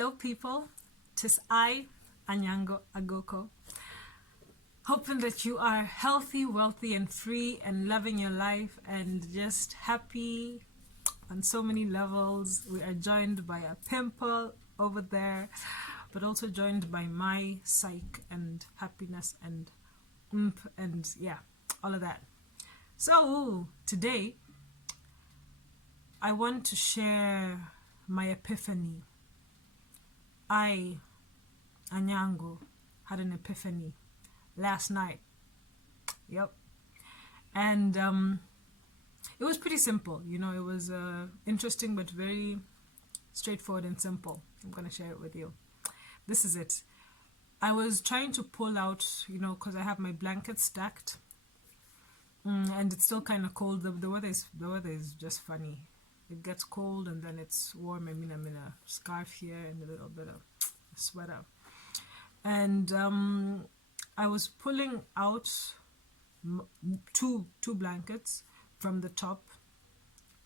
Hello people, tis I, Anyango Agoko, hoping that you are healthy, wealthy and free and loving your life and just happy on so many levels. We are joined by a pimple over there, but also joined by my psych and happiness and and yeah, all of that. So today I want to share my epiphany. I, Anyango, had an epiphany last night. Yep. And it was pretty simple. You know, it was interesting but very straightforward and simple. I'm going to share it with you. This is it. I was trying to pull out, you know, because I have my blankets stacked. And it's still kind of cold. The weather is just funny. It gets cold and then it's warm. I'm in a scarf here and a little bit of sweater. And I was pulling out two blankets from the top.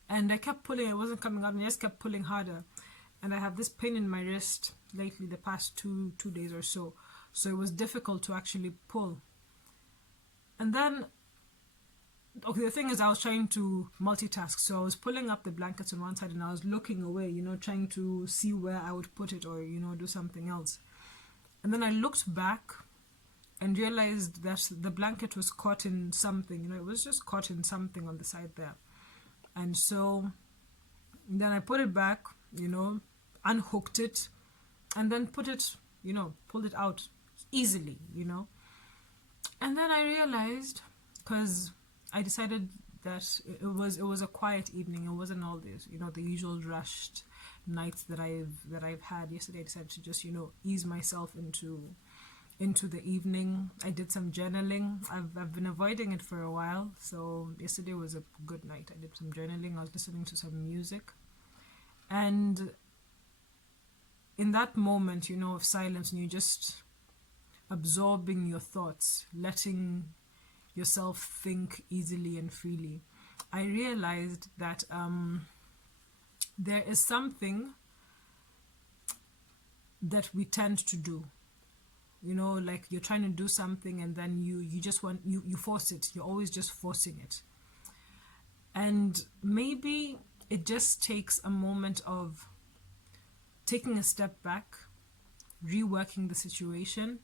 And I kept pulling. It wasn't coming out. And I just kept pulling harder. And I have this pain in my wrist lately, the past two days or so. So it was difficult to actually pull. And then okay, the thing is I was trying to multitask, so I was pulling up the blankets on one side and I was looking away, you know, trying to see where I would put it or, you know, do something else. And then I looked back and realized that the blanket was caught in something, you know, it was just caught in something on the side there. And so then I put it back, you know, unhooked it and then put it, you know, pulled it out easily, you know. And then I realized, because I decided that it was a quiet evening. It wasn't all this, you know, the usual rushed nights that I've had. Yesterday I decided to just, you know, ease myself into the evening. I did some journaling. I've been avoiding it for a while. So yesterday was a good night. I did some journaling. I was listening to some music. And in that moment, you know, of silence, and you're just absorbing your thoughts, letting yourself think easily and freely, I realized that there is something that we tend to do, you know, like you're trying to do something and then you just want, you force it. You're always just forcing it. And maybe it just takes a moment of taking a step back, reworking the situation,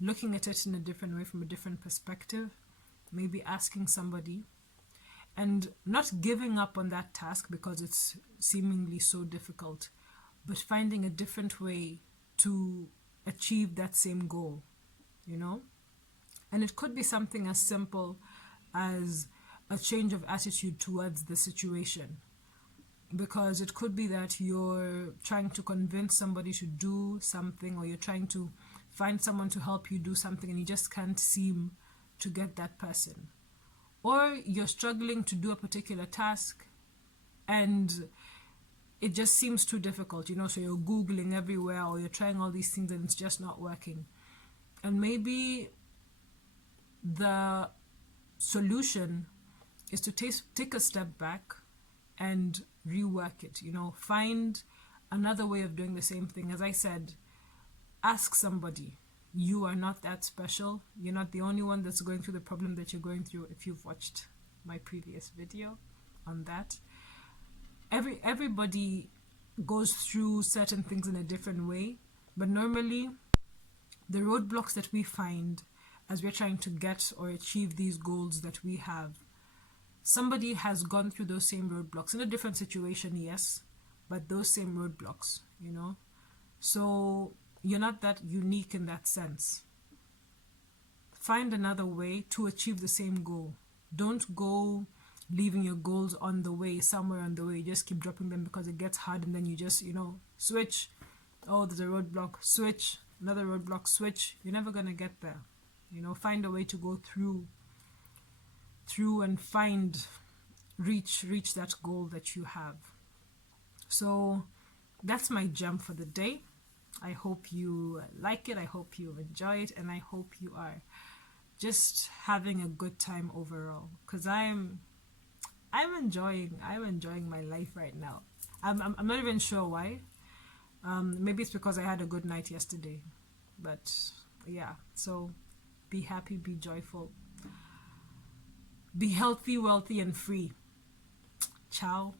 looking at it in a different way, from a different perspective, maybe asking somebody, and not giving up on that task because it's seemingly so difficult, but finding a different way to achieve that same goal, you know. And it could be something as simple as a change of attitude towards the situation, because it could be that you're trying to convince somebody to do something, or you're trying to find someone to help you do something and you just can't seem to get that person, or you're struggling to do a particular task and it just seems too difficult, you know, so you're googling everywhere or you're trying all these things and it's just not working. And maybe the solution is to take a step back and rework it, you know, find another way of doing the same thing. As I said, ask somebody. You are not that special. You're not the only one that's going through the problem that you're going through. If you've watched my previous video on that, everybody goes through certain things in a different way, but normally the roadblocks that we find as we're trying to get or achieve these goals that we have, somebody has gone through those same roadblocks in a different situation, yes, but those same roadblocks, you know. So you're not that unique in that sense. Find another way to achieve the same goal. Don't go leaving your goals on the way, somewhere on the way. You just keep dropping them because it gets hard and then you just, you know, switch. Oh, there's a roadblock. Switch. Another roadblock. Switch. You're never going to get there. You know, find a way to go through and reach that goal that you have. So that's my gem for the day. I hope you like it. I hope you enjoy it, and I hope you are just having a good time overall. Because I'm enjoying my life right now. I'm not even sure why. Maybe it's because I had a good night yesterday. But yeah, so be happy, be joyful, be healthy, wealthy, and free. Ciao.